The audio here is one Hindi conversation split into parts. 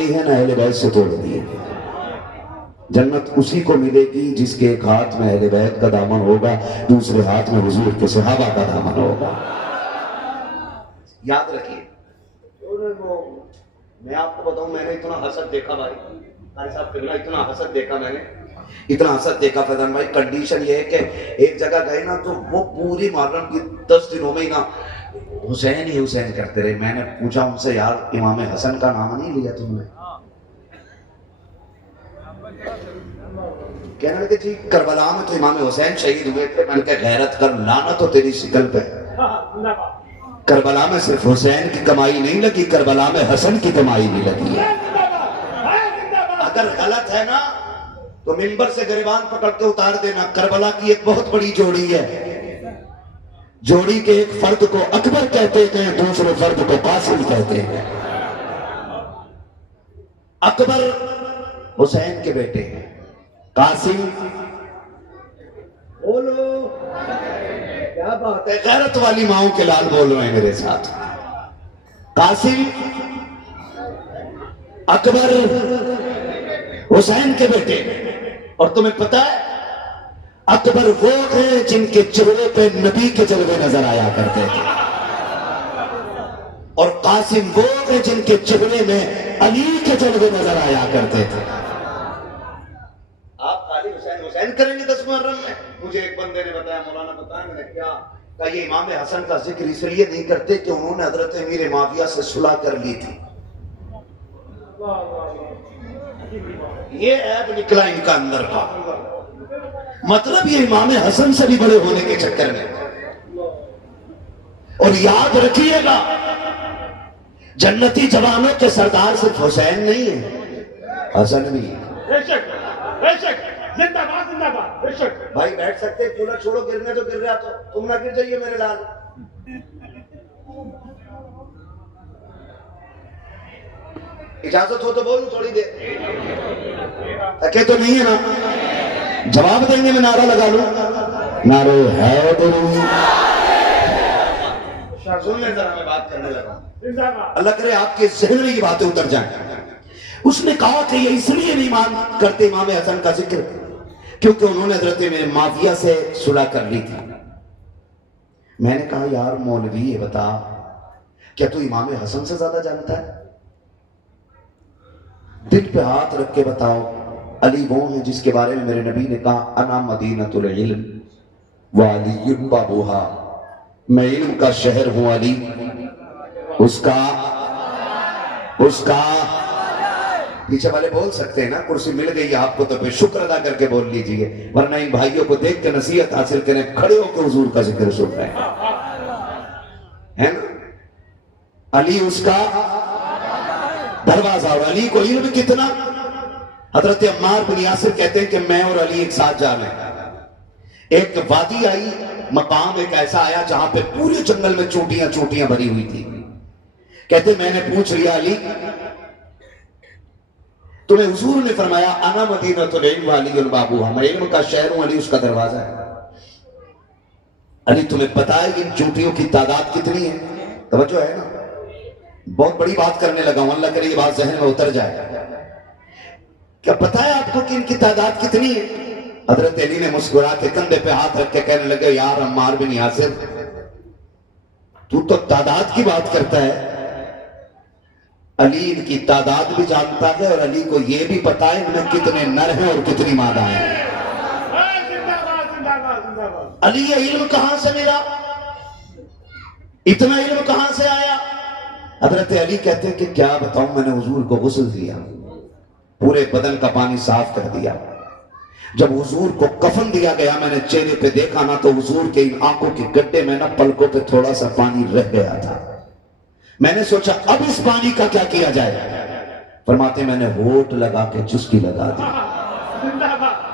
ली है ना अहले बैत से तोड़ ली है। जन्नत उसी को मिलेगी जिसके एक हाथ में अहले बैत का दामन होगा, दूसरे हाथ में हुजूर के सहाबा का दामन होगा। याद रखिए। मैं आपको बताऊं, मैंने इतना हसद देखा भाई, कारी साहब किबला, इतना हसद देखा मैंने, इतना हसद देखा फैजान भाई। कंडीशन ये है कि एक जगह गए ना तो वो पूरी मुहर्रम की 10 दिनों में ही ना हुसैन ही हुसैन करते रहे। मैंने पूछा उनसे, यार इमाम हसन का नाम नहीं लिया तुमने? कहने लगे जी करबला में तो इमाम हुसैन शहीद हुए थे। मैंने कहा गैरत कर, लाना तो तेरी शिकल पे। करबला में सिर्फ हुसैन की कमाई नहीं लगी, करबला में हसन की कमाई भी लगी है। अगर गलत है ना तो मिंबर से गिरबान पकड़ के उतार देना। करबला की एक बहुत बड़ी जोड़ी है, जोड़ी के एक फर्द को अकबर कहते हैं, दूसरे फर्द को कासिम कहते हैं। अकबर हुसैन के बेटे हैं, कासिम बोलो क्या बात है, गैरत वाली माओ के लाल बोल रहे हैं मेरे साथ। कासिम अकबर हुसैन के बेटे। और तुम्हें पता है अकबर वो थे जिनके चेहरे पे नबी के जलवे नजर आया करते थे, और कासिम वो थे जिनके चेहरे में अली के जलवे नजर आया करते थे। आप खाली हुसैन हुसैन करेंगे 10 मुहर्रम में? मुझे एक बंदे ने बताया, मौलाना बताया, मैंने क्या कहा, ये इमाम हसन का जिक्र इसलिए नहीं करते कि उन्होंने हजरत अमीर माविया से सुलह कर ली थी। ये ऐब निकला इनका अंदर का, मतलब ये इमाम हसन से भी बड़े होने के चक्कर में। और याद रखिएगा, जन्नती जवानों के सरदार सिर्फ हुसैन नहीं है, हसन भी है। जिंदाबाद जिंदाबाद। बेशक भाई बैठ सकते, कूलर छोड़ो, गिरने तो गिर रहा, तो तुम ना गिर जाइए मेरे लाल। इजाजत हो तो बोलूं थोड़ी देर? तके तो नहीं है ना? जवाब देंगे, मैं नारा लगा लूं, नारे है सुन ले जरा, मैं बात करने लगा। अल्लाह करे आपके जहन में ये बातें उतर जाएं। उसने कहा कि ये इसलिए नहीं मान करते इमाम हसन का जिक्र क्योंकि उन्होंने हजरत माविया से सुलह कर ली थी। मैंने कहा यार मौलवी ये बता, क्या तू इमाम हसन से ज्यादा जानता है? दिल पे हाथ रख के बताओ, अली वो है जिसके बारे में मेरे नबी ने कहा, अना मदीनतुल इल्म व अलीयुन बाबूहा, मैं इल्म का शहर हूं, अली उसका पीछे वाले बोल सकते हैं ना, कुर्सी मिल गई आपको तो फिर शुक्र अदा करके बोल लीजिए, वरना इन भाइयों को देख के नसीहत हासिल करें, खड़े होकर हुजूर का जिक्र सुन रहे हैं ना। अली उसका दरवाजा, और अली को इल्म कितना। हजरत अम्मार बिन यासिर कहते हैं कि मैं और अली एक साथ जा रहे हैं, एक वादी आई, मकाम एक ऐसा आया जहां पे पूरे जंगल में चोटियां चोटियां भरी हुई थी। कहते मैंने पूछ लिया, अली तुम्हें हुजूर ने फरमाया अना मदीनतुल इल्म व अलीयुन बाबूहा, मैं इल्म का शहर हूं, अली उसका दरवाजा है। अली तुम्हें पता है इन चोटियों की तादाद कितनी है? तवज्जो है ना, बहुत बड़ी बात करने लगा हूं, अल्लाह करे ये बात जहन में उतर जाए। क्या पता है आपको कि इनकी तादाद कितनी है? हजरत अली ने मुस्कुरा के कंधे पे हाथ रख के कहने लगे, यार अम्मार बिन यासिर, तू तो तादाद की बात करता है, अली इनकी तादाद भी जानता है, और अली को यह भी पता है इनमें कितने नर हैं और कितनी मादाएं हैं। अली ये इल्म कहां से मिला, इतना इल्म कहां से आया? हजरत अली कहते हैं कि क्या बताऊं, मैंने हुजूर को गुस्ल दिया, पूरे बदन का पानी साफ कर दिया। जब हुजूर को कफन दिया गया, मैंने चेहरे पे देखा ना तो हुजूर के इन आंखों के गड्ढे में ना पलकों पे थोड़ा सा पानी रह गया था। मैंने सोचा अब इस पानी का क्या किया जाए? फरमाते मैंने होठ लगा के चुस्की लगा दी।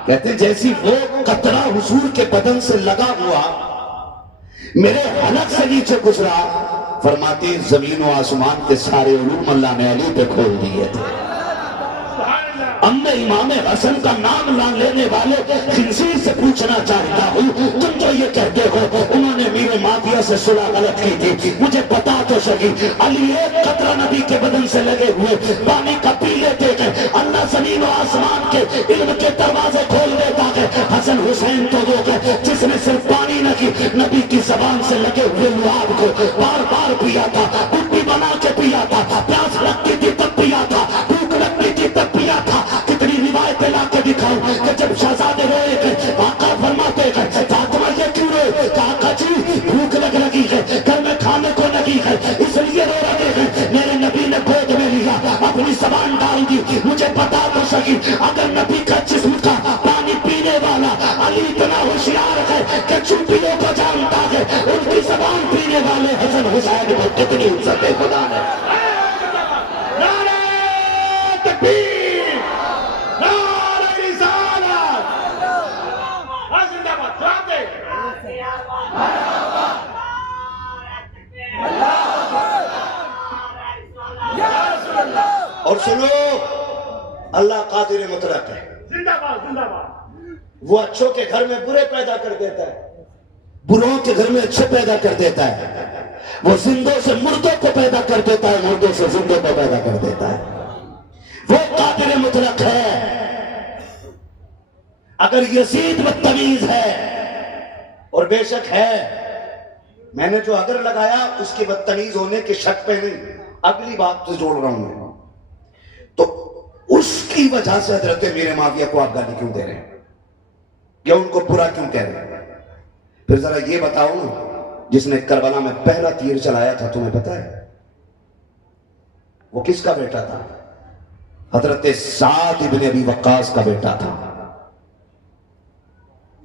कहते जैसी वो कतरा हुजूर के बदन से लगा हुआ मेरे हलक से नीचे गुजरा, फरमाते जमीन और आसमान के सारे उलूम अल्लाह ने अली पे खोल दिए थे। अब मैं इमाम हसन का नाम ना लेने वाले खिंजीर से पूछना चाहता हूँ, तुम जो ये कहते हो उन्होंने मेरे माफिया से सुलह गलत की थी, मुझे बता तो सही। अली एक कतरा नबी के बदन से लगे हुए पानी का पी लेते गए, अल्लाह जमीन और आसमान के इल्म के दरवाजे खोल देता है। हसन हुसैन तो वो गए जिसने सिर्फ पानी नहीं, नबी की जबान से लगे हुए लुआब को बार बार पिया था, बुट्टी बना के पिया था, प्यास लगती थी तब पिया था, भूख लगती थी तब पिया था। कितनी रिवायतें लाके दिखाऊं कि जब शहजादे रोए गए आका फरमाते गए फातिमा ये क्यों रोए, आका जी भूख लगी है, घर में खाने को नहीं है इसलिए रो रहे हैं। मेरे नबी ने गोद में लिया, अपनी जबान डाल दी, मुझे पता तो सही अगर नबी का जिस्म का पानी पीने वाला अली इतना होशियार है कि चुप्पियों को जानता है, उनकी जबान पीने वाले हसन हुसैन को कितनी इज्जत है खुदा ने। और सुनो, अल्लाह कादिर मुतलक है, जिंदाबाद जिंदाबाद। वो अच्छों के घर में बुरे पैदा कर देता है, बुरों के घर में अच्छे पैदा कर देता है, वो जिंदों से मुर्दों को पैदा कर देता है, मुर्दों से जिंदों को पैदा कर देता है। वो कादिर मुतलक है। अगर यजीद बदतमीज है, और बेशक है, मैंने जो अगर लगाया उसके बदतमीज होने के शक पे नहीं, अगली बात तो जोड़ रहा हूं मैं, तो उसकी वजह से हजरत मीर माविया को आप गाली क्यों दे रहे हैं या उनको बुरा क्यों कह रहे हैं? फिर जरा ये बताओ ना, जिसने करबला में पहला तीर चलाया था तुम्हें पता है वो किसका बेटा था? हजरत साद इब्ने अबी वक्कास का बेटा था।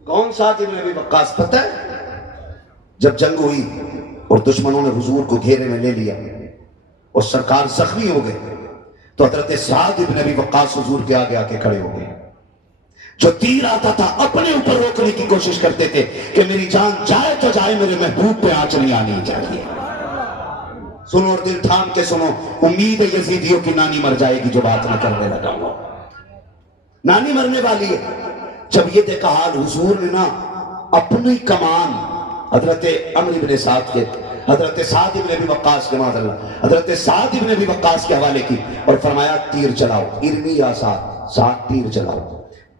कौन साद इब्ने अबी वक्कास पता है? जब जंग हुई और दुश्मनों ने हुजूर को घेरे में ले लिया और सरकार जख्मी हो गए, तो हजरत साद इब्ने अबी वक्कास हुजूर के आगे आके खड़े हो गए। जो तीर आता था अपने ऊपर रोकने की कोशिश करते थे कि मेरी जान जाए तो जाए, मेरे महबूब पे आंच नहीं आनी चाहिए। सुनो और दिल थाम के सुनो, उम्मीद है यजीदियों की नानी मर जाएगी जो बात मैं करने लगा हूं। नानी मरने वाली है। जब ये देखा हाल, हुजूर ने ना अपनी कमान हजरत अम्र इब्ने साद के, हजरत साद इब्ने अबी वक्कास के, माज़अल्लाह हजरत साद इब्ने अबी वक्कास के हवाले की और फरमाया तीर चलाओ, इरमी या साद, साद तीर चलाओ।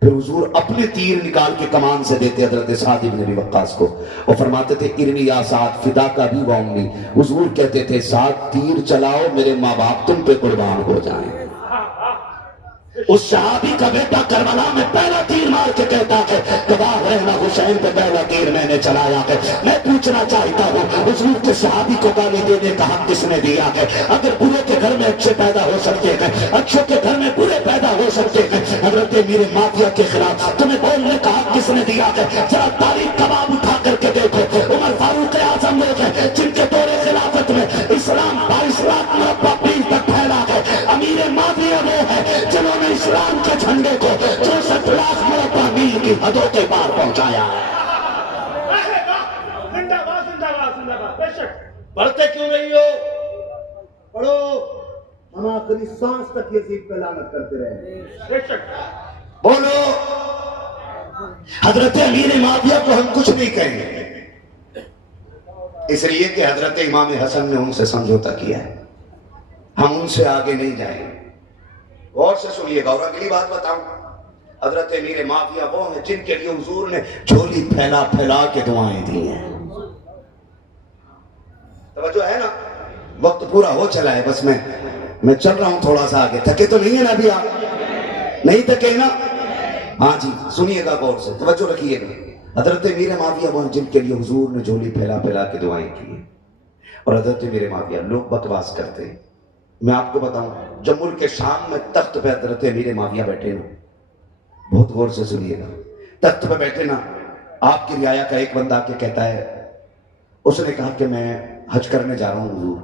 फिर हुजूर अपने तीर निकाल के कमान से देते हजरत साद इब्ने अबी वक्कास को और फरमाते थे इरमी या साद फिदा का भी व उम्मी। हुजूर कहते थे साद तीर चलाओ, मेरे माँ बाप तुम पे कुर्बान हो जाएं। उस सहाबी का बेटा करबला में पहला तीर मार के कहता है गवाह रहना हुसैन पे पहला तीर मैंने चलाया है। मैं पूछना चाहता हूँ, हुजूर के सहाबी को गाली देने का हक किसने दिया है? अगर बुरे के घर में अच्छे पैदा हो सकते हैं, अच्छों के घर में बुरे पैदा हो सकते हैं, हजरत मीर माफिया के खिलाफ तुम्हें बोलने का हक किसने दिया है? जरा तारीख कबाब उठा करके देखो, उमर फारूक आजम लोग हैं जिनके दौरे खिलाफत में इस्लाम 22 लाख मुरब्बा मील तक फैला है। अमीर माफिया वो है जिन्होंने इस्लाम के झंडे को 64 लाख मुरब्बा मील की हदों के पार पहुंचाया है। जिंदाबाद जिंदाबाद जिंदाबाद। बेशक पढ़ते क्यों नहीं हो? पढ़ो, हम आखिरी सांस तक यजीद पे लानत करते रहे। बेशक बोलो, हजरत अमीर माविया को हम कुछ नहीं कहेंगे, इसलिए कि हजरत इमाम हसन ने उनसे समझौता किया है, हम उनसे आगे नहीं जाएंगे। गौर से सुनिएगा और अगली बात बताऊं, हजरत अमीर माफिया वो है जिनके लिए हुजूर ने झोली फैला फैला के दुआएं दी हैं। तवज्जो है ना? वक्त पूरा हो चला है, बस मैं चल रहा हूं थोड़ा सा आगे। थके तो नहीं है ना अभी आप? नहीं थके ना? हाँ जी, सुनिएगा गौर से, तवज्जो रखिएगा। हजरत अमीर माफिया वो जिनके लिए हुजूर ने झोली फैला फैला के दुआएं की है। और हजरत अमीर माफिया, लोग बकवास करते हैं, मैं आपको बताऊं, जब मुल्क के शाम में तख्त पे हजरत अमीर माविया बैठे ना, बहुत गौर से सुनिएगा, तख्त पे बैठे ना, आपकी रियाया का एक बंदा आके कहता है, उसने कहा कि मैं हज करने जा रहा हूं हुजूर।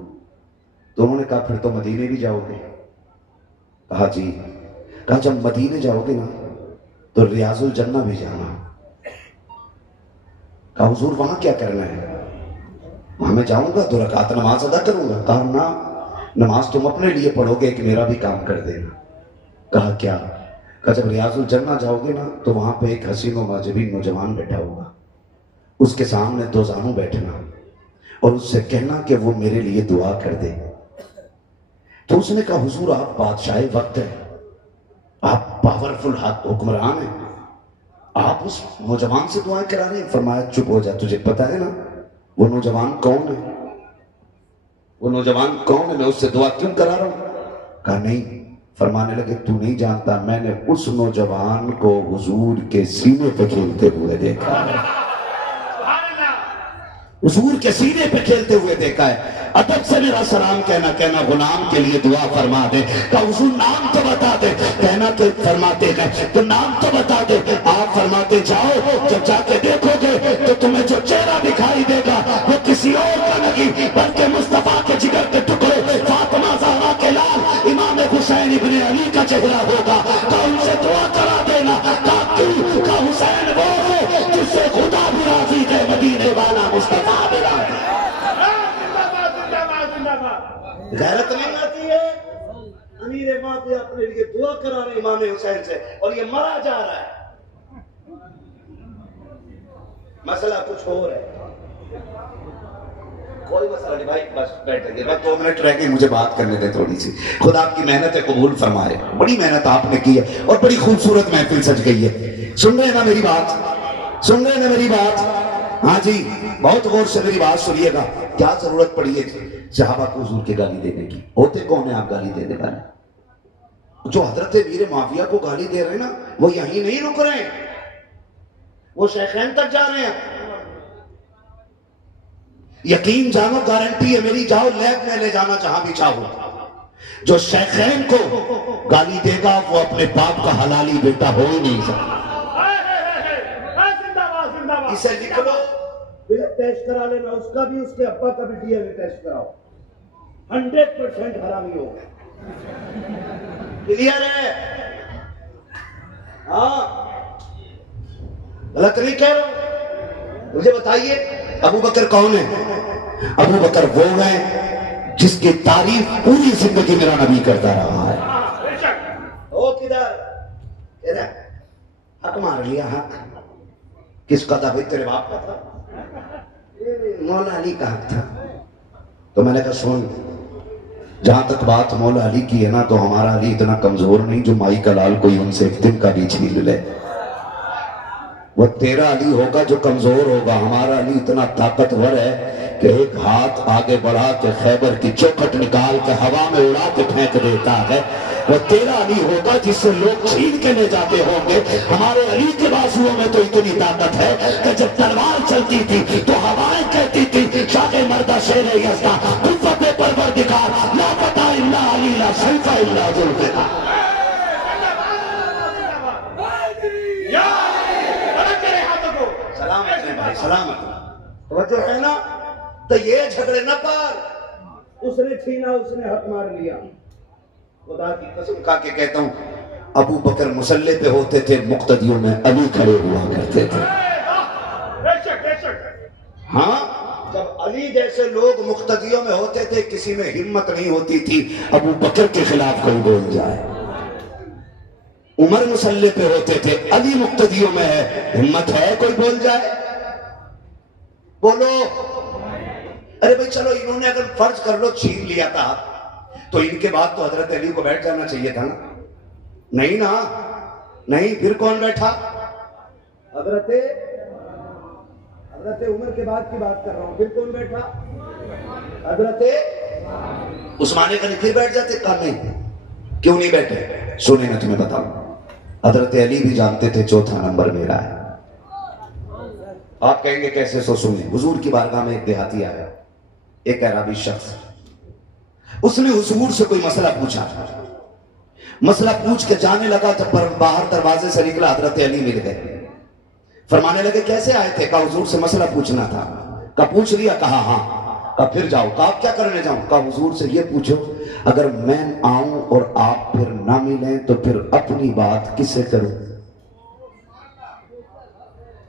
तो उन्होंने कहा फिर तो मदीने भी जाओगे? कहा जी। कहा जब मदीने जाओगे ना तो रियाजुल जन्ना भी जाना। कहा हुजूर वहां क्या करना है? वहां मैं जाऊंगा 2 रकात नमाज अदा करूंगा। कहा ना, नमाज तुम अपने लिए पढ़ोगे कि मेरा भी काम कर देना। कहा क्या? कहा जब रियाजुल जन्ना जाओगे ना तो वहां पे एक हसीन व माजबीन नौजवान बैठा होगा, उसके सामने दो जानू बैठना और उससे कहना कि वो मेरे लिए दुआ कर दे। तो उसने कहा हुजूर आप बादशाह वक्त है, आप पावरफुल हुक्मरान हैं, आप उस नौजवान से दुआएं करा रहे हैं। फरमाया चुप हो जा, तुझे पता है ना वो नौजवान कौन है? वो नौजवान कौन है, मैं उससे दुआ क्यों करा रहा हूं? कहा नहीं। फरमाने लगे तू नहीं जानता, मैंने उस नौजवान को हुजूर के सीने पे खेलते हुए देखा है, हुजूर के सीने पे खेलते हुए देखा है। अदब से मेरा सलाम कहना, कहना गुलाम के लिए दुआ फरमा दे। का हुजूर नाम तो बता दे, कहना तो फरमाते हैं तो नाम तो बता दे। आप फरमाते जाओ, जब जाके देखोगे तो तुम्हें जो चेहरा दिखाई देगा वो किसी और का नहीं बल्कि मुस्तफा के जिगर के टुकड़े फातिमा ज़हरा के लाल इमाम हुसैन इब्ने अली का चेहरा होगा। तो उनसे दुआ करा देना का हुसैन वो है जिससे खुदा भी राजी है, मदीने वाला मुस्तफा भी राजी। गैरत नहीं आती है? अमीर माते अपने लिए दुआ करा रहे इमाम हुसैन से और ये मरा जा रहा है। मसला कुछ और है, कोई मसला नहीं भाई, बस बैठेंगे, बस 2 मिनट रह गए, मुझे बात करने दे थोड़ी सी। खुदा आपकी मेहनत है कबूल फरमाए, बड़ी मेहनत आपने की है और बड़ी खूबसूरत महफिल सज गई है। सुन रहे हैं ना मेरी बात? सुन रहे हैं ना मेरी बात? हाँ जी, बहुत गौर से मेरी बात सुनिएगा। क्या जरूरत पड़ी है सहाबा को हुजूर के गाली देने की? होते कौन है आप गाली देने वाले? जो हजरत मीर माविया को गाली दे रहे हैं ना, वो यहीं नहीं रुक रहे हैं, वो शेखैन तक जा रहे हैं। यकीन जानो, गारंटी है मेरी, जाओ लैब में ले जाना जहां भी चाहो। जो शेखैन को गाली देगा वो अपने बाप का हलाली बेटा हो ही नहीं सकता। इसे लिख लो, ब्लड टेस्ट करा लेना, उसका भी उसके अब्बा का भी डीएनए टेस्ट कराओ, 100% हरामी होगा। क्लियर है? हाँ, गलत नहीं कह रहा। मुझे बताइए अबू बकर कौन है? अबू बकर वो है जिसकी तारीफ पूरी जिंदगी मेरा नबी करता रहा है। ओ किधर हक मार लिया, हक किसका था भाई? तेरे बाप का था, मौला अली का हक था। तो मैंने कहा सुन, जहां तक बात मौला अली की है ना, तो हमारा अली इतना कमजोर नहीं जो माई का लाल कोई उनसे एक दिन का भी छीन ले। वो तेरा अली होगा जो कमजोर होगा, हमारा अली इतना ताकतवर है कि एक हाथ आगे बढ़ा के खैबर की चौखट निकाल के हवा में उड़ा के फेंक देता है। वो तेरा अली होगा जिससे लोग छीन के ले जाते होंगे। हमारे अली के बाजुओं में तो इतनी ताकत है कि जब तलवार चलती थी तो हवाएं कहती थी शाके मर्दा शेर यज़्दा कुव्वत परवरदिगार ला फता इल्ला अली ला सैफ इल्ला जुल्फ़िकार। सलामत है भाई, सलामत। तो जो है ना, तो ये झगड़े न पाल, उसने छीना, उसने हक मार लिया। खुदा की कसम खा के कहता हूं, अबू बकर मुसल्ले पे होते थे, मुक्तदियों में अली खड़े हुआ करते थे। हाँ, जब अली जैसे लोग मुक्तदियों में होते थे, किसी में हिम्मत नहीं होती थी अबू बकर के खिलाफ कोई बोल जाए। उमर मुसल्ले पे होते थे, अली मुक्तदियों में है, हिम्मत है कोई बोल जाए? बोलो। अरे भाई चलो, इन्होंने अगर फर्ज कर लो छीन लिया था तो इनके बाद तो हजरत अली को बैठ जाना चाहिए था ना? नहीं ना, नहीं, फिर कौन बैठा? हजरत उमर के बाद की बात कर रहा हूं, फिर कौन बैठा? हजरत उस्मान गनी फिर बैठ जाते? कहा नहीं, क्यों नहीं बैठे? सुने ना, तुम्हें बताऊं, हजरत अली भी जानते थे चौथा नंबर मेरा है। आप कहेंगे कैसे? सो सुनिए। हुजूर की बारगाह में एक देहाती आया, एक अरबी शख्स, उसने हुजूर से कोई मसला पूछा। मसला पूछ के जाने लगा, जब बाहर दरवाजे से निकला हजरत अली मिल गए। फरमाने लगे कैसे आए थे? कहा हुजूर से मसला पूछना था। कहा पूछ लिया? कहा हाँ। कहा फिर जाओ। कहा क्या करने जाऊं? कहा हुजूर से ये पूछो, अगर मैं आऊं और आप फिर ना मिलें तो फिर अपनी बात किससे करूं?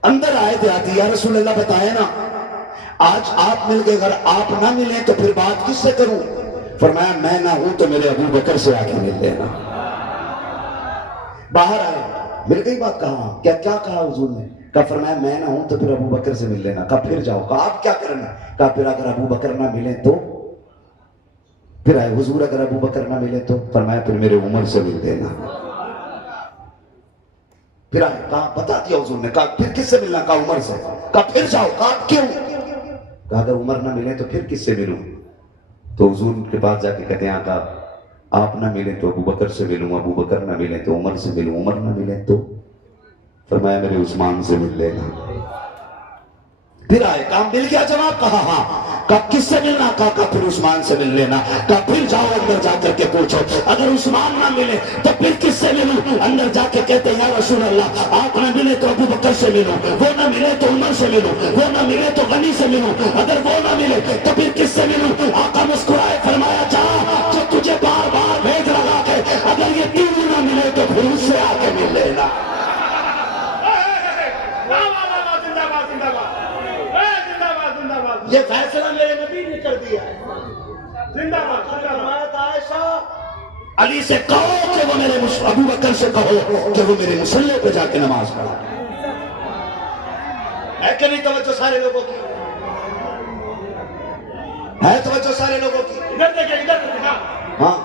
अंदर आए थे आती, या रसूल अल्लाह बताए ना, आज आप मिल गए, अगर आप ना मिले तो फिर बात किससे करूं? फरमाया मैं ना हूं तो मेरे अबू बकर से आके मिल लेना। बाहर आए, मिल गई बात, कहा क्या क्या कहा हुजूर ने? कहा फरमाया मैं ना हूं तो फिर अबू बकर से मिल लेना। कहा फिर जाओ। कहा आप क्या करना? कहा फिर अगर अबू बकर ना मिले तो? फिर आए हुजूर अगर अबू बकर ना मिले तो? फरमाया फिर मेरे उमर से मिल देना। फिर आए, कहा बता दिया हुजूर ने। कहा फिर किससे मिलना? कहा उमर से। कहा फिर जाओ। कहा क्यों? कहा अगर उमर ना मिले तो फिर किससे मिलूं? तो हुजूर के पास जाके कहते हैं आका आप ना मिले तो अबू बकर से मिलूं, अबू बकर ना मिले तो उमर से मिलूं, उमर ना मिले तो? फरमाया मेरे उस्मान से मिल लेना। फिर आए, काम मिल गया जवाब? कहा हाँ। कहा किससे मिलना? कहा फिर उस्मान से मिल लेना। कहा फिर जाओ अंदर जाकर के पूछो अगर उस्मान ना मिले तो फिर किससे मिलूं? अंदर जाके कहते हैं या रसूल अल्लाह आप ना मिले तो अबू बकर से मिलूं, वो ना मिले तो उमर से मिलूं, वो ना मिले तो गनी से मिलूं, अगर वो ना मिले तो फिर किससे मिलूं? आका मुस्कुराए, फरमाया जा जो तुझे बार बार भेज रहा है, अगर ये तीनों ना मिले तो फिर उससे आके मिल लेना। ये फैसला मेरे नबी ने कर दिया है। जिंदाबाद। आयशा अली से कहो कि वो मेरे अबू बकर से कहो कि वो मेरे मुसल्ले पे जाके नमाज पढ़ा। है कि नहीं तवज्जो सारे लोगों की? है तवज्जो सारे लोगों की? इधर देखिए, इधर देखिए। हाँ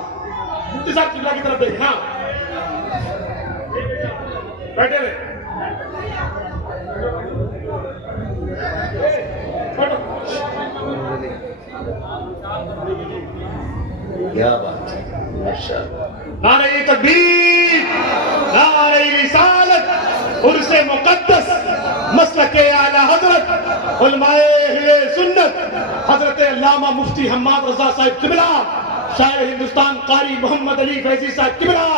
मुफ्ती साहब किबला की तरफ देखिए ना, बैठे रहे। क्या बात है, माशाअल्लाह। नारे तकबीर, नारे रिसालत, उर्से मुक़द्दस, मसलके आला हजरत, उलमाए अहले सुन्नत, हजरत अल्लामा मुफ्ती हम्माद रज़ा साहिब किबला, शायर हिंदुस्तान कारी मोहम्मद अली फैजी साहिब किबला,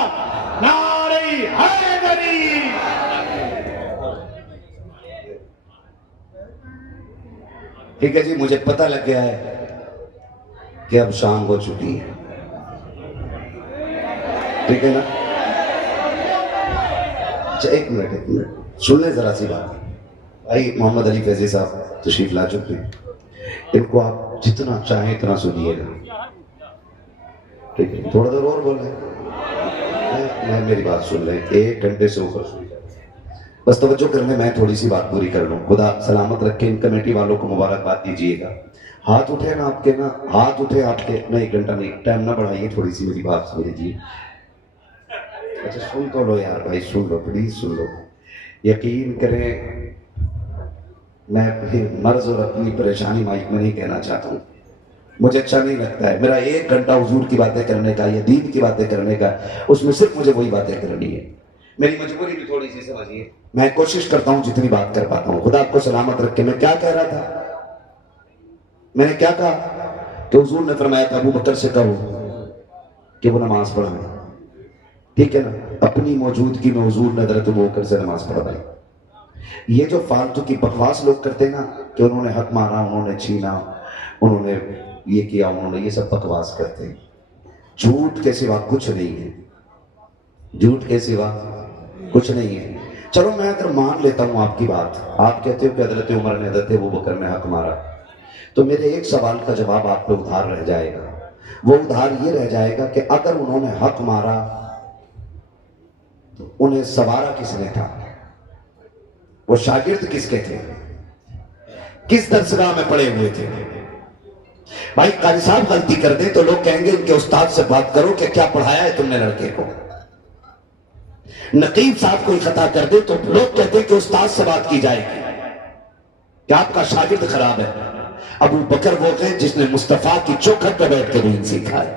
नारे हैदरी। ठीक है जी, मुझे पता लग गया है कि अब शाम हो चुकी है, ठीक है ना? अच्छा एक मिनट सुन ले जरा सी बात। भाई मोहम्मद अली फैजी साहब तशरीफ ला चुके हैं, इनको आप जितना चाहें इतना सुनिएगा, ठीक है? थोड़ा देर और बोल रहे, मेरी बात सुन लें, 1 घंटे से ऊपर सुन बस तवज्जो कर ले, मैं थोड़ी सी बात पूरी कर लूं। खुदा सलामत रखे। इन कमेटी वालों को मुबारकबाद दीजिएगा। हाथ उठे ना आपके, ना हाथ उठे आपके, नहीं 1 घंटा नहीं, टाइम ना बढ़ाइए, थोड़ी सी मेरी बात सुन लीजिए। अच्छा सुन तो लो यार भाई, सुन लो प्लीज सुन लो। यकीन करें मैं अपनी मर्ज और अपनी परेशानी माइक में नहीं कहना चाहता हूँ, मुझे अच्छा नहीं लगता है। मेरा 1 घंटा हुजूर की बातें करने का या दीन की बातें करने का, उसमें सिर्फ मुझे वही बातें करनी है। मेरी मजबूरी भी थोड़ी सी समझिए, मैं कोशिश करता हूं जितनी बात कर पाता हूं। खुदा आपको सलामत रखे। मैं क्या कह रहा था? मैंने क्या कहा कि हुजूर ने फरमाया था अबू बकर से कहो कि वो नमाज पढ़ाए, ठीक है ना? अपनी मौजूदगी में हुजूर ने हज़रत अबू बकर से नमाज पढ़वाई। ये जो फालतू की बकवास लोग करते हैं ना कि उन्होंने हक मारा, उन्होंने छीना, उन्होंने ये किया, उन्होंने ये सब बकवास करते हैं। झूठ के सिवा कुछ नहीं है, झूठ के सिवा कुछ नहीं है। चलो मैं अगर मान लेता हूं आपकी बात, आप कहते हो कि हज़रत उमर ने हज़रत अबू बकर ने हक मारा, तो मेरे एक सवाल का जवाब आप पे उधार रह जाएगा। वो उधार ये रह जाएगा कि अगर उन्होंने हक मारा तो उन्हें सवारा किसने था? वो शागिर्द किसके थे? किस दरसगाह में पड़े हुए थे? भाई कारी साहब गलती कर दे तो लोग कहेंगे उनके उस्ताद से बात करो कि क्या पढ़ाया है तुमने लड़के को। नकीब साहब कोई खता कर दे तो लोग कहते हैं कि उस्ताद से बात की जाएगी कि आपका शागिर्द खराब है। अबू बकर वो है जिसने मुस्तफा की चौखट पर बैठ कर दीन सीखा है।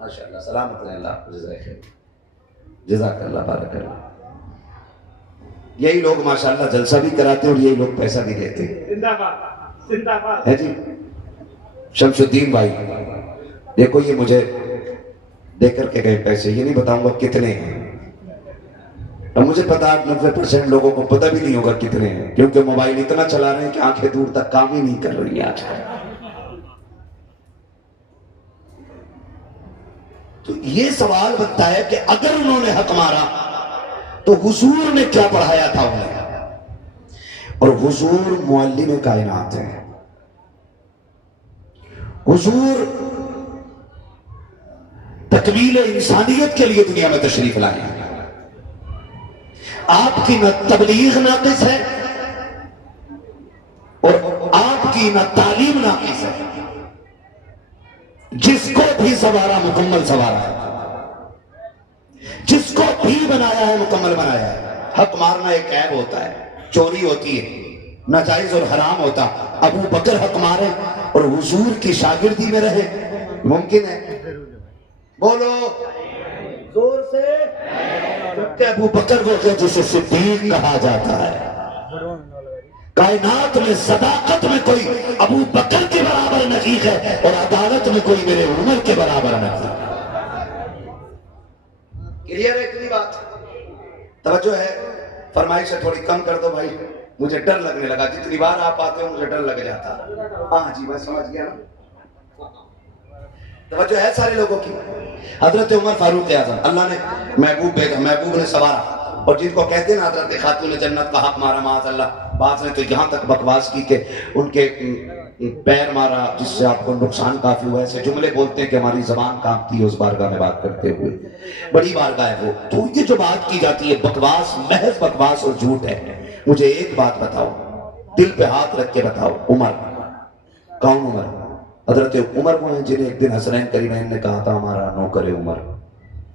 माशाअल्लाह, सलामत अल्लाह, जज़ाकल्लाह, बारकल्लाह। यही लोग माशाअल्लाह जलसा भी कराते हैं और यही लोग पैसा भी देते हैं। जिंदाबाद जिंदाबाद है जी। शमशुद्दीन भाई देखो, ये मुझे देकर के गए पैसे, ये नहीं बताऊंगा कितने हैं। अब मुझे पता 90% लोगों को पता भी नहीं होगा कितने हैं, क्योंकि मोबाइल इतना चला रहे हैं कि आंखें दूर तक काम ही नहीं कर रही है आजकल। तो ये सवाल बनता है कि अगर उन्होंने हक मारा तो हुजूर ने क्या पढ़ाया था उन्हें? और हुजूर मुअल्लिम कायनात है। हुजूर तकमील इंसानियत के लिए दुनिया में तशरीफ लाए हैं। आपकी न तबलीग नाकिस है और आपकी न तालीम नाकिस है। जिसको भी सवारा मुकम्मल सवारा है, जिसको भी बनाया है मुकम्मल बनाया है। हक मारना एक ऐब होता है, चोरी होती है, नाजायज और हराम होता। अबू बकर हक मारे और हुजूर की शागिर्दी में रहे, मुमकिन है? बोलो जोर से। जबकि अबू बकर वो है जिसे सिद्दीक कहा जाता है। कायनात में सदाकत में कोई अबू बकर के बराबर नहीं है और अदालत में कोई मेरे उमर के बराबर नहीं। क्लियर है इतनी बात? तवज्जो है? फरमाइश है थोड़ी कम कर दो भाई, मुझे डर लगने लगा। जितनी बार आप आते हो मुझे डर लग जाता। हाँ जी, मैं समझ गया ना। तवज्जो है सारे लोगों की? हजरत उमर फारूक आजम, अल्लाह ने महबूब भेजा, महबूब ने सवारा। और जिनको कहते हैं ना हजरत खातून जन्नत का हक मारा माज़अल्लाह, बात ने तो यहां तक बकवास की कि उनके पैर मारा जिससे आपको नुकसान काफी हुआ। ऐसे जुमले बोलते हैं कि हमारी जबान कांपती है उस बारगाह में बात करते हुए। बड़ी बारगाह है वो। तो ये जो बात की जाती है बकवास, महज बकवास और झूठ है। मुझे एक बात बताओ, दिल पे हाथ रख के बताओ, उमर कौन? उमर हजरत उमर वो हैं जिन्हें एक दिन हसनैन करीमैन ने कहा था हमारा नौकर उमर,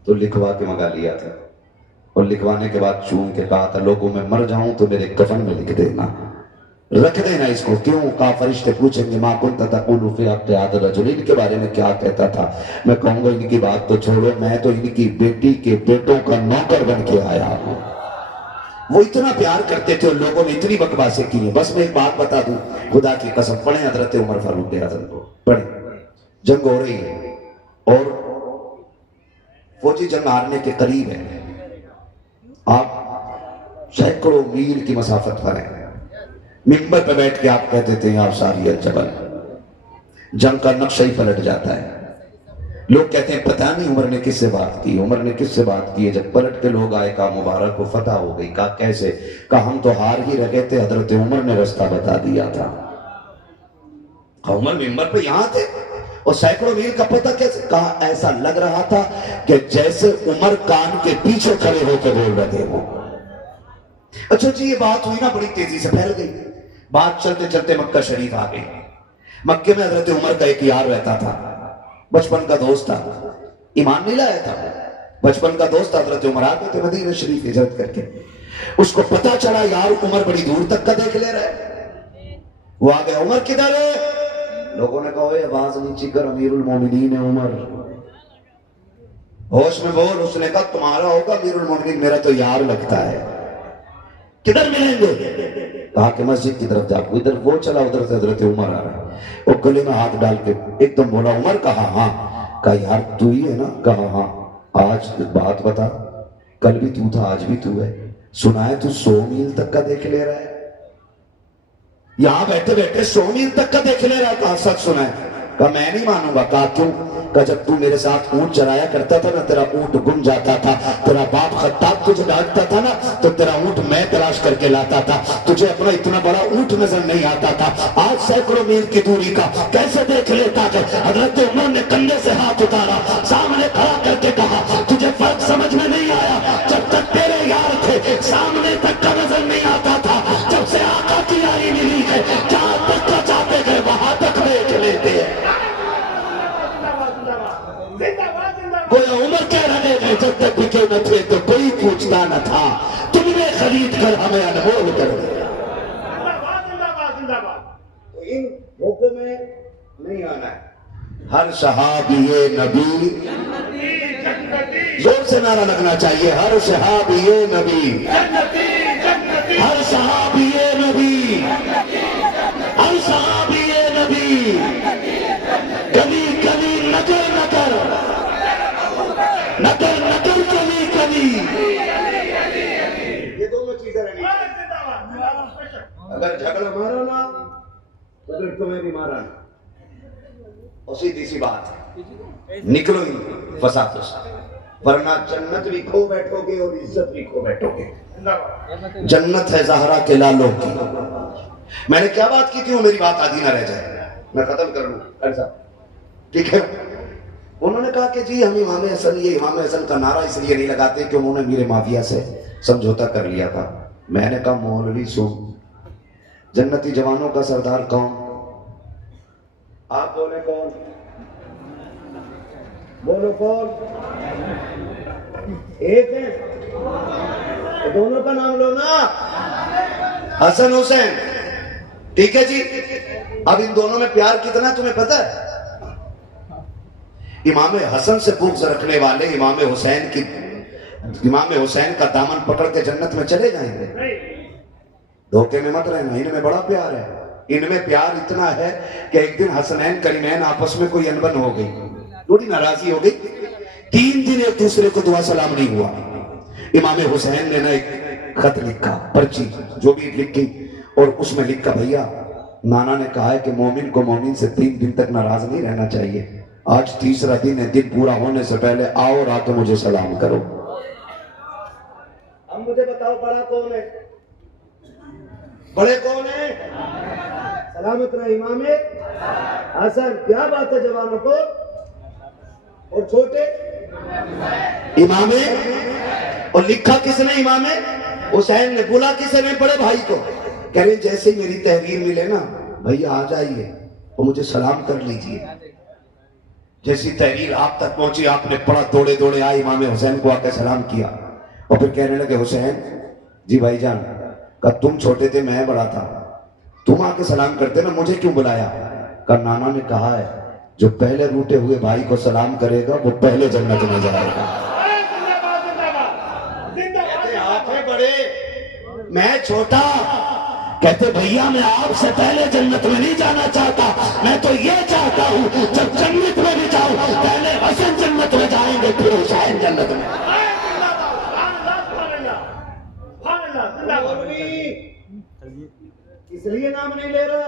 तो लिखवा के मंगा लिया था और लिखवाने के बाद चूम के कहा था लोगों में मर जाऊं तो मेरे कफन में लिख देना, रख देना इसको। क्यों? कहा फरिश्ते पूछेंगे मां कुंत तक़ूलु फ़ी हक़्क़ि हाज़ा रजुल, इनके बारे में क्या कहता था? मैं कहूंगा इनकी बात तो छोड़ो, मैं तो इनकी बेटी के बेटों का नौकर बन के आया हूं। वो इतना प्यार करते थे और लोगों ने इतनी बकवासें की हैं। बस मैं एक बात बता दूं, खुदा की कसम, पढ़े हजरत उमर फारूक आज़म को, पढ़े। जंग हो रही है और फौजी जंग हारने के करीब है। आप सैकड़ों मील की मसाफत पर हैं, मिंबर पर बैठ के आप कहते थे आप सारी जबल, जंग का नक्शा ही पलट जाता है। लोग कहते हैं पता नहीं उमर ने किससे बात की, उमर ने किससे बात की है। जब पलट के लोग आए, कहा मुबारक को फतह हो गई। कहा कैसे? कहा हम तो हार ही रहे थे, हजरत उमर ने रास्ता बता दिया था। उमर मिंबर पे यहां थे और सैकड़ों मील का पता कैसे? कहा ऐसा लग रहा था कि जैसे उमर कान के पीछे खड़े होकर बोल रहे हो। अच्छा जी, ये बात हुई ना, बड़ी तेजी से फैल गई बात। चलते चलते मक्का शरीफ आ गई। मक्के में हजरत उमर का एक यार रहता था, बचपन का दोस्त था, ईमान नहीं लाया था, बचपन का दोस्त हजरत उमर आ गए थे मदीना शरीफ हिजरत करके। उसको पता चला यार उमर बड़ी दूर तक का देख ले रहा है। वो आ गया, उमर किधर है? लोगों ने कहा आवाज नीची कर, अमीरुल मोमिनीन है उमर, होश में बोल। उसने कहा तुम्हारा होगा अमीरुल मोमिनीन, मेरा तो यार लगता है, किधर मिलेंगे? कहा कि मस्जिद की तरफ जाओ। इधर वो चला, उधर से हजरत उमर आ रहा है। वो गले में हाथ डाल के एकदम बोला उमर। कहा हाँ। कहा यार तू ही है ना? कहा हाँ। आज बात बता, कल भी तू था आज भी तू है। सुना है तू 100 मील तक का देख ले रहा है, यहां बैठे बैठे 100 मील तक का देख ले रहा है। कहा सच सुना है। कहा मैं नहीं मानूंगा। कहा क्यों? कहा जब तू मेरे साथ ऊंट चराया करता था ना, तेरा ऊंट गुम जाता था, तेरा बाप खत्ताब तुझे डांटता था ना, तो तेरा ऊंट मैं तलाश करके लाता था, तुझे अपना इतना बड़ा ऊंट नजर नहीं आता था। आज सैकड़ों मील की दूरी का कैसे देख लेता है? हजरत उमर ने कंधे से हाथ उतारा, सामने खड़ा करके कहा तुझे फर्क समझ में नहीं आया? जब तक तेरे यार थे सामने तक का नजर नहीं आता था, जब से आका की यारी मिली है जहां तक का चाहते थे वहां तक देख लेते हैं। गोया उमर कह रहे हैं जब तक बिके न थे तो कोई पूछता न था, तुमने खरीद कर हमें अनमोल कर दिया। तो इन मौकों में नहीं आना है। हर सहाबिये नबी, जोर से नारा लगना चाहिए, हर सहाबिये नबी, हर सहाबिये नबी, हर सहाबिये नबी, गली गली नगर नगर, नगर नगर गली गली, ये दोनों चीजें रहनी चाहिए। अगर झगड़ा मारा ना तो फिर तुम्हें भी मारा ना, और सीधी सी बात है, निकलो ही फसादों से, वरना जन्नत भी खो बैठोगे और इज्जत भी खो बैठोगे। जन्नत है ज़हरा के लालों की। मैंने क्या बात की थी वो मेरी बात आधी ना रह जाए, मैं खत्म कर लूं। ऐसा ठीक है? उन्होंने कहा कि जी हम इमाम हसन, ये इमाम हसन का नारा इसलिए नहीं लगाते कि उन्होंने मीर माविया से समझौता कर लिया था। मैंने कहा मौलवी सुन, जन्नती जवानों का सरदार कौन? आप बोले कौन? बोलो कौन? एक है तो दोनों का नाम लो ना, हसन हुसैन। ठीक है जी। अब इन दोनों में प्यार कितना तुम्हें पता है? इमाम हसन से बुग़्ज़ रखने वाले इमाम हुसैन का दामन पकड़ के जन्नत में चले जाएंगे। धोखे में मत रहना, इनमें बड़ा प्यार है। इनमें प्यार इतना है कि एक दिन हसनैन करीमैन आपस में कोई अनबन हो गई, थोड़ी नाराजगी हो गई, 3 दिन एक दूसरे को दुआ सलाम नहीं हुआ। इमाम हुसैन ने ना एक खत लिखा, पर्ची जो भी लिखी, और उसमें लिखा भैया नाना ने कहा है कि मोमिन को मोमिन से 3 दिन तक नाराज नहीं रहना चाहिए। आज तीसरा दिन है, दिन पूरा होने से पहले आओ और आके मुझे सलाम करो। अब मुझे बताओ बड़ा कौन है? बड़े कौन है? सलामत रहे इमाम हसन। क्या बात है जवानों को? और छोटे इमाम, और लिखा किसने? इमाम हुसैन ने। बोला किसने? बड़े भाई को। कह रहे जैसे ही मेरी तहरीर मिले ना भैया आ जाइए और मुझे सलाम कर लीजिए। जैसी तहरीर आप तक पहुंची, आपने पढ़ा, दौड़े दौड़े आए, इमाम हुसैन को आकर सलाम किया और फिर कहने लगे हुसैन जी भाईजान, कहा तुम छोटे थे मैं बड़ा था, तुम आके सलाम करते ना, मुझे क्यों बुलाया? कहा नाना ने कहा है जो पहले रूठे हुए भाई को सलाम करेगा वो पहले जन्नत में जाएगा। आप हैं बड़े, मैं छोटा। कहते भैया मैं आपसे पहले जन्नत में नहीं जाना चाहता, मैं तो ये चाहता हूं जब जन्नत में भी जाऊं पहले हसन जन्नत में जाएंगे फिर हुसैन जन्नत में। इसलिए नाम नहीं ले रहा।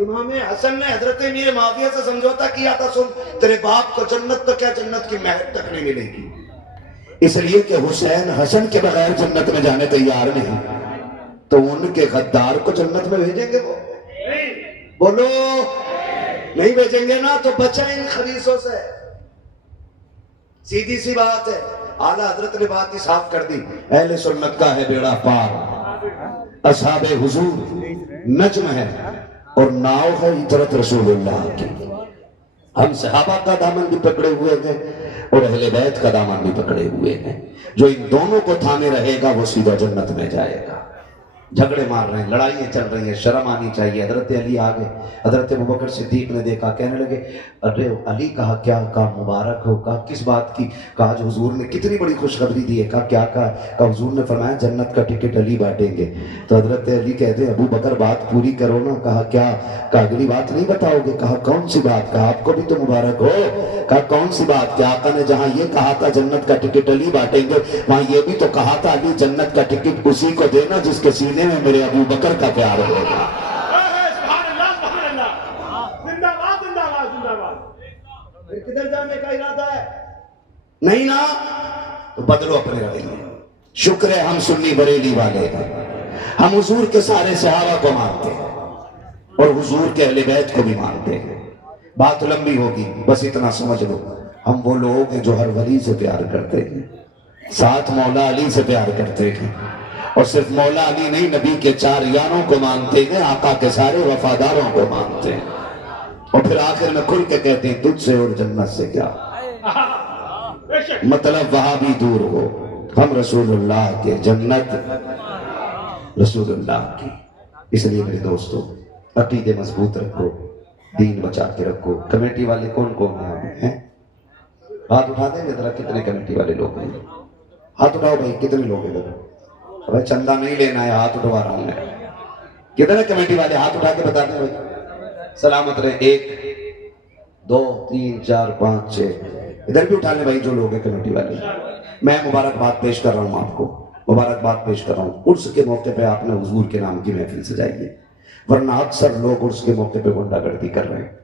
इमाम हसन ने हजरत मीर माविया से समझौता किया था, सुन तेरे बाप को जन्नत तो क्या जन्नत की महक तक नहीं मिलेगी, इसलिए कि हुसैन हसन के बगैर जन्नत में जाने तैयार नहीं, तो उनके गद्दार को जन्नत में भेजेंगे वो? बोलो नहीं भेजेंगे ना, तो बचा इन खबीसों से। सीधी सी बात है। आला हजरत ने बात ही साफ कर दी, अहले सुन्नत का है बेड़ा पार, असहाबे हुजूर नज्म है और नाव है इतरत रसूलुल्लाह की। हम सहाबा का दामन भी पकड़े हुए हैं और अहले बैत का दामन भी पकड़े हुए हैं। जो इन दोनों को थामे रहेगा वो सीधा जन्नत में जाएगा। झगड़े मार रहे हैं, लड़ाइयाँ चल रही है, शर्म आनी चाहिए। हजरत अली आ गए, हजरत अबू बकर सिद्दीक ने देखा, कहने लगे अरे अली, कहा क्या? कहा मुबारक हो। कहा किस बात की? कहा जो हुजूर ने कितनी बड़ी खुशखबरी दी है। कहा क्या? कहा हुजूर ने फरमाया जन्नत का टिकट अली बांटेंगे। तो हजरत अली कहते अबू बकर बात पूरी करो ना। कहा क्या? कहा अगली बात नहीं बताओगे? कहा कौन सी बात? कहा आपको भी तो मुबारक हो। कहा कौन सी बात? क्या आका ने जहां ये कहा था जन्नत का टिकट अली बांटेंगे, वहां ये भी तो कहा था अली जन्नत का टिकट उसी को देना जिसके सीने में मेरे अबू बकर का प्यार होगा। किधर जाने का इरादा है? नहीं ना, तो बदलो अपने रवैये। शुक्र है हम सुन्नी बरेली वाले हैं, हम हुजूर के सारे सहाबा को मानते हैं और हुजूर के अहले बैत को भी मानते हैं। बात लंबी होगी, बस इतना समझ लो, हम वो लोग हैं जो हर वली से प्यार करते हैं, साथ मौला अली से प्यार करते हैं, और सिर्फ मौला अली नहीं, नबी के 4 यारों को मानते हैं, आका के सारे वफादारों को मानते हैं, और फिर आखिर में खुल के कहते हैं तुझसे और जन्नत से क्या मतलब, वहां भी दूर हो, हम रसूलुल्लाह के, जन्नत रसूलुल्लाह की। इसलिए मेरे दोस्तों अकीदे मजबूत रखो, दीन बचा के रखो। कमेटी वाले कौन कौन हैं? हाथ उठा देंगे जरा, कितने कमेटी वाले लोग हैं? हाथ उठाओ भाई, कितने लोग हैं? भाई चंदा नहीं लेना है, हाथ उठवा रहा हूं मैं। कितने कमेटी वाले हाथ उठा के बता दें भाई, सलामत रहे। 1 2 3 4 5 6 इधर भी उठा ले भाई जो लोग हैं कमेटी वाले। मैं मुबारकबाद पेश कर रहा हूं आपको, मुबारकबाद पेश कर रहा हूं। उर्स के मौके पे आपने हुजूर के नाम की महफिल सजाई है, वरना अक्सर लोग उर्स के मौके पे गुंडागर्दी कर रहे हैं,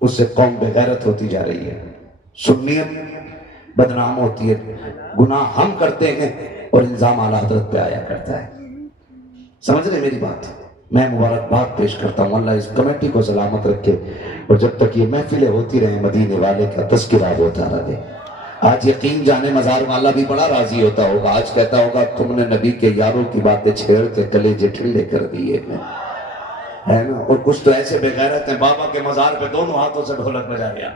उससे कौम बेगैरत होती जा रही है, सुन्नियत बदनाम होती है, गुनाह हम करते हैं और इल्जाम आला हजरत पे आया करता है। समझ रहे मेरी बात? मैं मुबारकबाद पेश करता हूँ, अल्लाह इस कमेटी को सलामत रखे और जब तक ये महफिलें होती रहे मदीने वाले का तज़किरा होता रहे। आज यकीन जाने मजार वाला भी बड़ा राजी होता होगा, आज कहता होगा तुमने नबी के यारों की बातें छेड़ के कलेजे ठंडे कर दिए है ना। और कुछ तो ऐसे बेगैरत हैं, बाबा के मजार पे दोनों हाथों से ढोलक बजा रहा,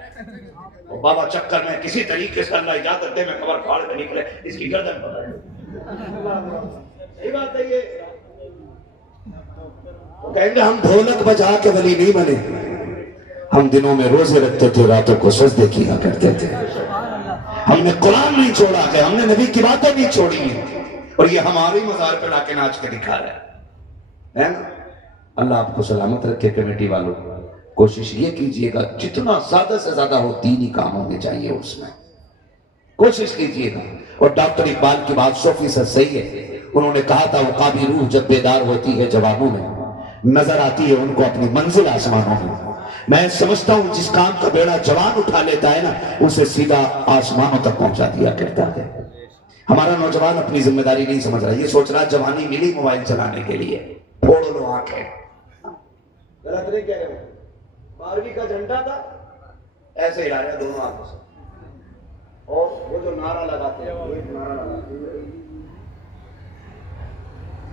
और बाबा चक्कर में किसी तरीके से अल्लाह इजाजत दे मैं खबर फाड़ के निकले, इसकी गर्दन पकड़। सही बात है ये, कहेंगे हम ढोलक बजा के वली नहीं बने, हम दिनों में रोजे रखते थे, रातों को सजदे किया करते थे, हमने कुरान नहीं छोड़ा के, हमने नबी की बातें नहीं छोड़ी है, और ये हमारे मजार पे लाके नाच के दिखा रहा है ना। अल्लाह आपको सलामत रखे। कमेटी वालों कोशिश ये कीजिएगा जितना ज्यादा से ज्यादा हो दीनी काम होने चाहिए, उसमें कोशिश कीजिएगा। और डॉक्टर इकबाल की बात 100% सही है, उन्होंने कहा था वकाबी रूह जब बेदार होती है जवानों में, नजर आती है उनको अपनी मंजिल आसमानों में। मैं समझता हूं जिस काम का बेड़ा जवान उठा लेता है ना, उसे सीधा आसमानों तक पहुंचा दिया करता है। हमारा नौजवान अपनी जिम्मेदारी नहीं समझ रहा, ये सोच रहा जवानी मिली मोबाइल चलाने के लिए, फोड़ लो आंखें। गलत नहीं कह रहे हो, 12वीं का झंडा था ऐसे हिला रहे दोनों आंखों से, और वो जो नारा लगाते हैं, वो एक नारा लगाते हैं,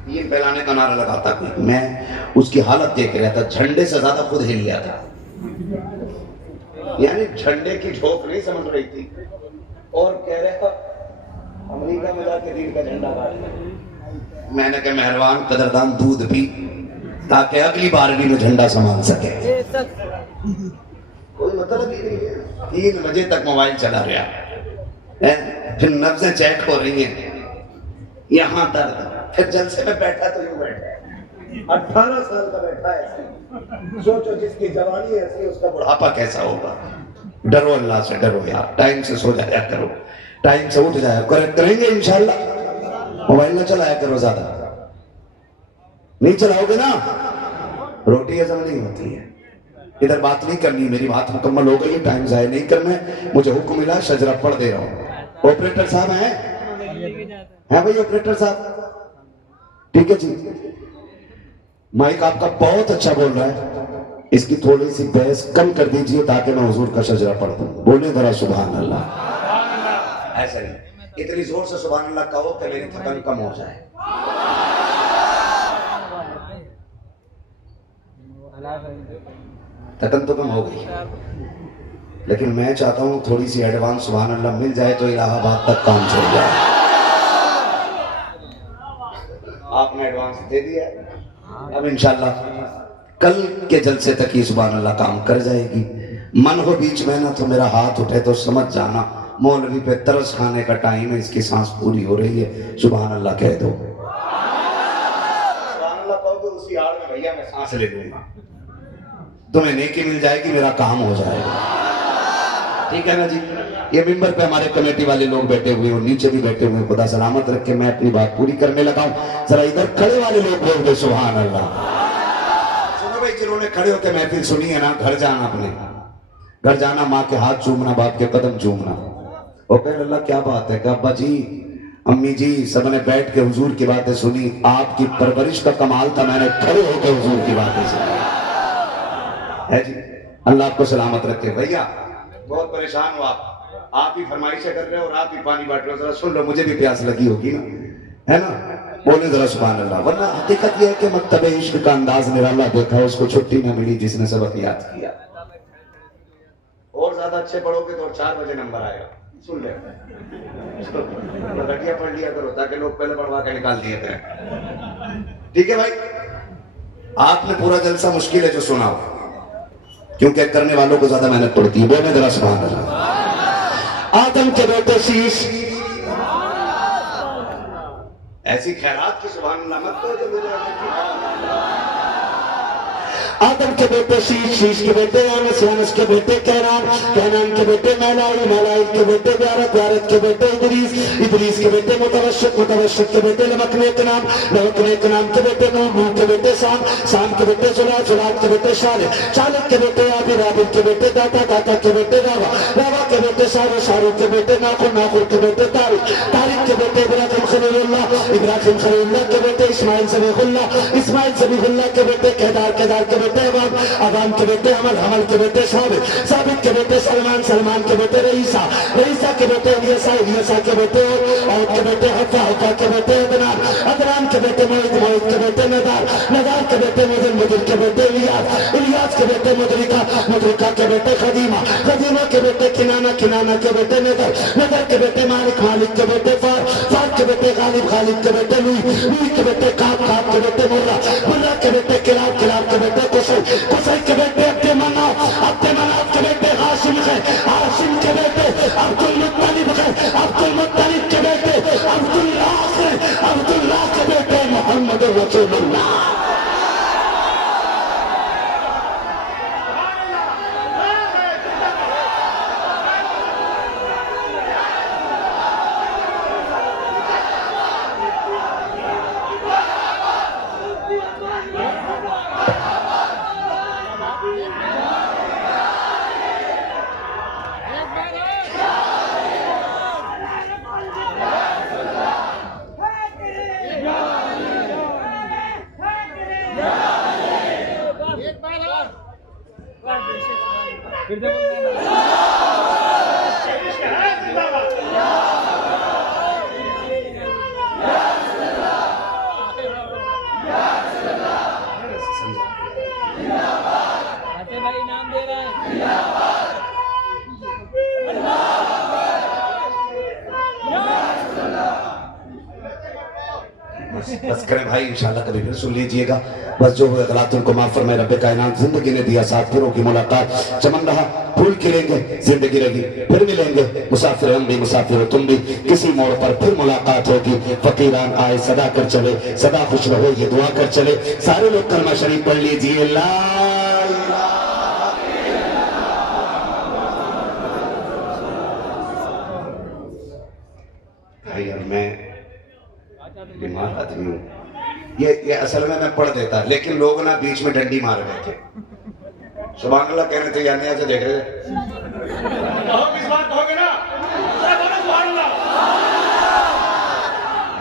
ये फैलाने का नारा लगाता कोई, मैं उसकी हालत देख रहा था, झंडे से ज्यादा खुद हिल गया था, यानी झंडे की झोंक नहीं समझ रही थी, और कह रहा था अमेरिका में जाके दिन का झंडा गाड़। मैंने कहा मेहरबान कदरदान दूध पी ताकि अगली बार भी मैं झंडा संभाल सके। कोई मतलब ही नहीं है, 3 बजे तक मोबाइल चला रहा है, फिर नब्जें चेक हो रही हैं, यहां दर्द, फिर जलसे में बैठा तो यूं बैठा, 18 साल का बैठा है। सोचो जिसकी जवानी ऐसी उसका बुढ़ापा कैसा होगा। डरो अल्लाह से, डरो यार, टाइम से सो जाया करो, टाइम से उठ जाया करेंगे इंशाल्लाह। मोबाइल ना चलाया करो ज्यादा, नहीं चलाओगे ना रोटी हजम नहीं होती है। इधर बात नहीं करनी, मेरी बात मुकम्मल हो गई है, टाइम जाया नहीं करना है। मुझे हुक्म मिला, शजरा पढ़ दे रहा हूँ। ऑपरेटर साहब हैं भाई, ऑपरेटर साहब ठीक है जी, माइक आपका बहुत अच्छा बोल रहा है, इसकी थोड़ी सी बहस कम कर दीजिए ताकि मैं हुजूर का शजरा पढ़ दूं। बोले जरा सुभान अल्लाह। ऐसा नहीं, इतनी जोर से सुभान अल्लाह कहो कि मेरी थकान कम हो जाए। थकन तो कम हो गई, लेकिन मैं चाहता हूं थोड़ी सी एडवांस सुभान अल्लाह मिल जाए तो इलाहाबाद तक काम चल जाए। आपने एडवांस दे दिया, अब इंशाल्लाह कल के जलसे तक ही सुभान अल्लाह काम कर जाएगी। मन हो बीच में ना तो मेरा हाथ उठे तो समझ जाना मौलवी पे तरस खाने का टाइम है, इसकी सांस पूरी हो रही है, सुभान अल्लाह कह दो। सुभान अल्लाह कहोगे उसी आड़ में भैया मैं सांस ले लूंगा, तुम्हें नेकी मिल जाएगी, मेरा काम हो जाएगा। ठीक है ना जी। ये मिंबर पे हमारे कमेटी वाले लोग बैठे हुए और नीचे भी बैठे हुए, खुदा सलामत रख के मैं अपनी बात पूरी करने लगा हूं। जरा इधर खड़े वाले लोग बोल दे सुभान अल्लाह। सुनो भाई, जिन्होंने खड़े होकर महफिल सुनी है ना, घर जाना, अपने घर जाना, माँ के हाथ चूमना, बाप के कदम चूमना। और कह अल्लाह क्या बात है, अब्बा जी अम्मी जी सबने बैठ के हुजूर की बातें सुनी, आपकी परवरिश का कमाल था, मैंने खड़े होकर हुजूर की बातें सुनी है जी। अल्लाह आपको सलामत रखे। भैया बहुत परेशान हो आप ही फरमाइशें कर रहे हो और आप ही पानी बांट रहे हो, जरा सुन लो, मुझे भी प्यास लगी होगी ना, है ना, बोले जरा सुभान अल्लाह। वरना हकीकत यह है कि मकतब इश्क का अंदाज निराला देखा, उसको छुट्टी न मिली जिसने सबक याद किया। और ज्यादा अच्छे पढ़ोगे तो 4 बजे नंबर आएगा, सुन ले, घटिया पढ़ लिया करो ताकि लोग पहले पढ़वा के निकाल दिए थे। ठीक है भाई, आपने पूरा जलसा मुश्किल है जो सुना, क्योंकि करने वालों को ज्यादा मेहनत पड़ती है। बोले जरा सुभान अल्लाह। आदम के बेटे शीश, ऐसी खैरात की सुभान अल्लाह मत करो जो मुझे। आदम के बेटे शीश, शीश के बेटे यानस, यानस के बेटे कहनान, कहनान के बेटे मैलाइल, मैलाइल के बेटे व्यारत, व्यारत के बेटे इदरीस, इदरीस के बेटे मुतवश्शिक, मुतवश्शिक के बेटे लमकने के नाम, लमकने के नाम के बेटे नूह, नूह के बेटे शाम, शाम के बेटे जुलाद, जुलाद के बेटे शालिक, शालिक के बेटे आबिद, आबिद के बेटे दाता, दाता के बेटे रावा, रावा के बेटे शारू, शारू के बेटे नाखुर, नाखुर के बेटे तारिक, तारिक के बेटे इब्राहिम खलीलुल्लाह, इब्राहिम खलीलुल्लाह के बेटे इस्माइल ज़बीहुल्लाह, इस्माइल ज़बीहुल्लाह के बेटे इलियासा के बेटे और के बेटे हफ्फा, हफ्फा के बेटे अदनान, अदनान के बेटे मोहित, मोहित के बेटे नदार, नदार के बेटे मुदिर, मुदिर के बेटे इलियास, इलियास के बेटे मुदरिका, मुदरिका के बेटे खदीमा, खदीमा के बेटे किनाना, किनाना के बेटे नदर, नदर के बेटे मालिक, मालिक के बेटे फार, फार के बेटे गालिब, गालिब के बेटे लुई, लुई के बेटे काब, काब के बेटे मुर्रा, मुर्रा के बेटे किलाब, किलाब के बेटे कुसै, कुसै के बेटे अब्दे मनाफ, अब्दे मनाफ के बेटे हाशिम है, हाशिम के बेटे अब्दुल मुत्तलिब है, अब्दुल मुत्तलिब के बेटे अब्दुल्लाह है, अब्दुल्लाह के बेटे मोहम्मद रसूलुल्लाह। बस करें भाई, इंशाल्लाह कभी फिर सुन लीजिएगा। बस जो हुए गलतियों को माफ फरमाए रब्बे कायनात। जिंदगी ने दिया साथ, फिरों की मुलाकात चमन रहा, फूल खिलेंगे, जिंदगी रहेगी, फिर मिलेंगे। मुसाफिर हम भी, मुसाफिर हो तुम भी, किसी मोड़ पर फिर मुलाकात होगी। फकीरान आए सदा कर चले, सदा खुश रहो ये दुआ कर चले। सारे लोग कलमा शरीफ पढ़ लीजिए। ला भाई यार मैं बीमार आदमी हूँ। ये असल में मैं पढ़ देता, लेकिन लोग ना बीच में डंडी मार गए थे। सुभान अल्लाह कहने थे यानी ऐसे देख रहे थे।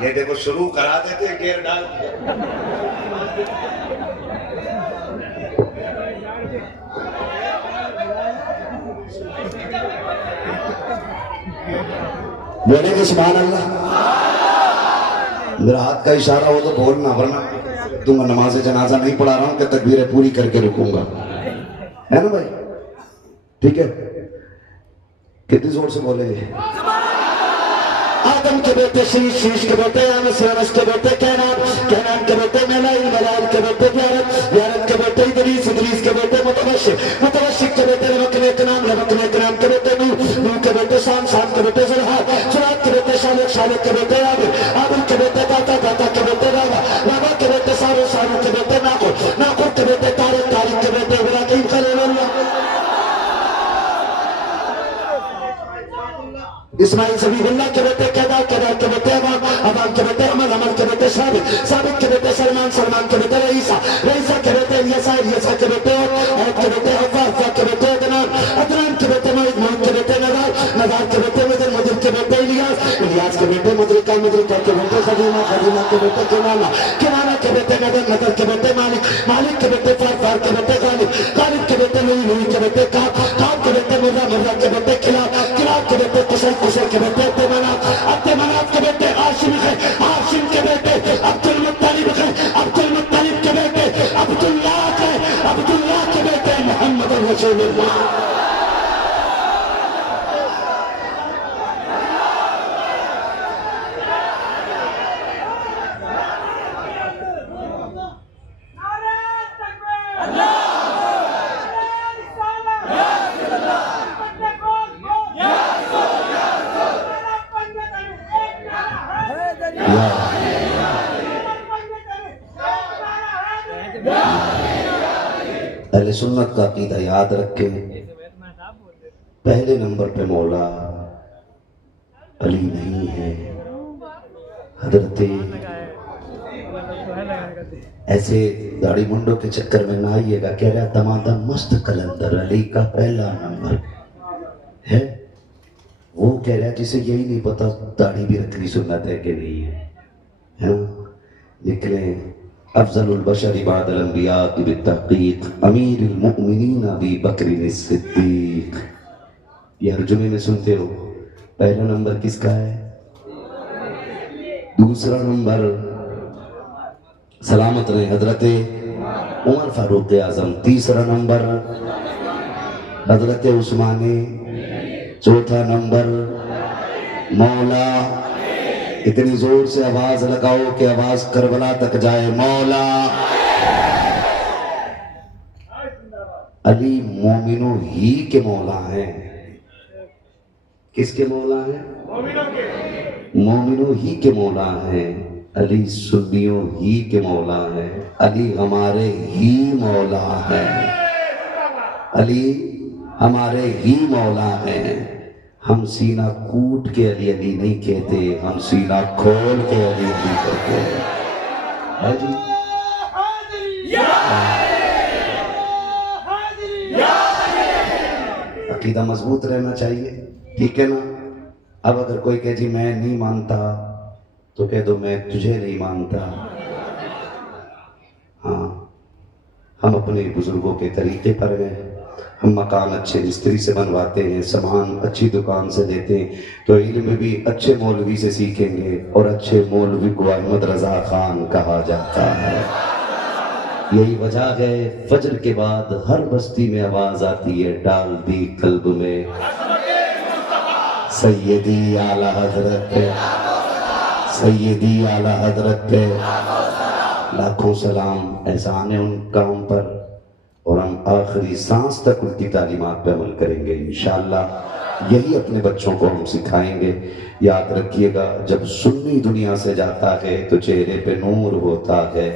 ये देखो शुरू करा देते गेर डाल के। बोलेंगे सुभान अल्लाह। मेरा हाथ का इशारा हो तो बोलना, वरना दूंगा। नमाज जनाजा नहीं पढ़ा रहा हूं कि तकबीरें पूरी करके रुकूंगा, है ना भाई? ठीक है, कितनी जोर से बोलेंगे? आदम के बेटे शीश, शीश के बेटे अनस, अनस के बेटे कैनान, कैनान के बेटे मलाइल, मलाइल के बेटे यारत, यारत के बेटे इदरीस, इदरीस के बेटे मुतवश्शिक, मुतवश्शिक के बेटे रबकने के नाम, रबकने के नाम के बेटे नूह, नूह के बेटे शाम, शाम के बेटे ज़ुल्हाद, ज़ुल्हाद के बेटे शालिक, शालिक के बेटे आबिद, आबिद के बेटे दाता, दाता के बेटे रावा, रावा के बेटे सारू, सारू के बेटे नाकुर, नाकुर के बेटे तारिक, तारिक के बेटे इब्राहीम खलीलुल्लाह, इस्माइल सबीहुल्लाह के बेटे केदार, केदार के बेटे अबाम, अबाम के बेटे अमल, अमल के बेटे साबित, साबित के बेटे सलमान, सलमान के बेटे रईसा, रईसा के बेटे इलियासा, इलियासा के बेटे और के बेटे हफ्फा, हफ्फा के बेटे अदनान, अदनान के बेटे मोहित, मोहित के बेटे नदार, नदार के बेटे मुदिर, मुदिर के बेटे इलियास, इलियास के बेटे मुदरिका, मुदरिका के बेटे खदीमा, खदीमा के बेटे किनाना, किनाना के बेटे नदर, नदर के बेटे मालिक, मालिक के बेटे फार, फार के बेटे गालिब, गालिब के बेटे लुई, लुई के बेटे काब, काब के बेटे मुर्रा, मुर्रा के बेटे किलाब, किलाब के बेटे कुसै, कुसै के बेटे अब्दे मनाफ, अब्दे मनाफ के बेटे हाशिम है, हाशिम के बेटे अब्दुल मुत्तलिब है, अब्दुल मुत्तलिब के बेटे अब्दुल्लाह है, अब्दुल्लाह के बेटे मोहम्मद रसूलुल्लाह। अहले सुन्नत का अकीदा याद रखे, पहले नंबर पे मौला अली नहीं है, हजरत। ऐसे दाढ़ी मुंडों के चक्कर में ना आइएगा। कह रहा दमादम मस्त कलंदर अली का पहला नंबर है। वो कह रहा है जिसे यही नहीं पता दाढ़ी भी रखनी सुन्नत है कि नहीं है, है ना? निकले अफजलुल बशर बादल अंबिया की बितहकीक अमीरुल मुमिनीन अबी बकर सिद्दीक। ये हर जुमे में सुनते हो, पहला नंबर किसका है? दूसरा नंबर सलामत रहे हजरत उमर फारूक आजम। तीसरा नंबर हजरत उस्मानी। चौथा नंबर मौला। इतनी जोर से आवाज लगाओ कि आवाज करबला तक जाए, मौला। अली मोमिनों ही के मौला हैं। किसके मौला हैं? मोमिनों ही के मौला हैं। अली सुन्नियों ही के मौला हैं। अली हमारे ही मौला हैं। अली हमारे ही मौला हैं। हम सीना कूट के अली अली नहीं कहते, हम सीना खोल के अली अली कहते हैं। है जी? अकीदा मजबूत रहना चाहिए, ठीक है ना? अब अगर कोई कहे जी मैं नहीं मानता, तो कह दो मैं तुझे नहीं मानता। हाँ, हम अपने बुजुर्गों के तरीके पर हैं। हम मकान अच्छे मिस्त्री से बनवाते हैं, सामान अच्छी दुकान से देते हैं, तो इल्म भी अच्छे मौलवी से सीखेंगे, और अच्छे मौलवी को अहमद रजा खान कहा जाता है। यही वजह है फजर के बाद हर बस्ती में आवाज आती है, डाल दी कल्ब में सैयदी आला हजरत पे, सैयदी आला हजरत पे लाखों सलाम। एहसान है उनका हम पर, और हम आखिरी सांस तक उनकी तालीमात पे अमल करेंगे इंशाअल्लाह। यही अपने बच्चों को हम सिखाएंगे। याद रखिएगा, जब सुन्नी दुनिया से जाता है तो चेहरे पे नूर होता है,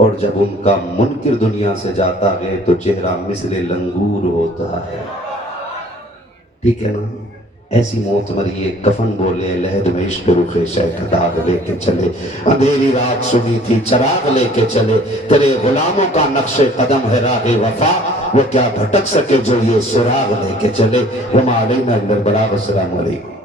और जब उनका मुनकिर दुनिया से जाता है तो चेहरा मिसले लंगूर होता है। ठीक है ना? ऐसी मौत मरिए, कफन बोले लहद में इश्क रुखे शैख दाग लेके चले, अंधेरी रात सुनी थी चराग लेके चले, तेरे गुलामों का नक्शे कदम है राहे वफा, वो क्या भटक सके जो ये सुराग लेके चले। वमा अलैना इल्लल बलाग। अस्सलामु अलैकुम।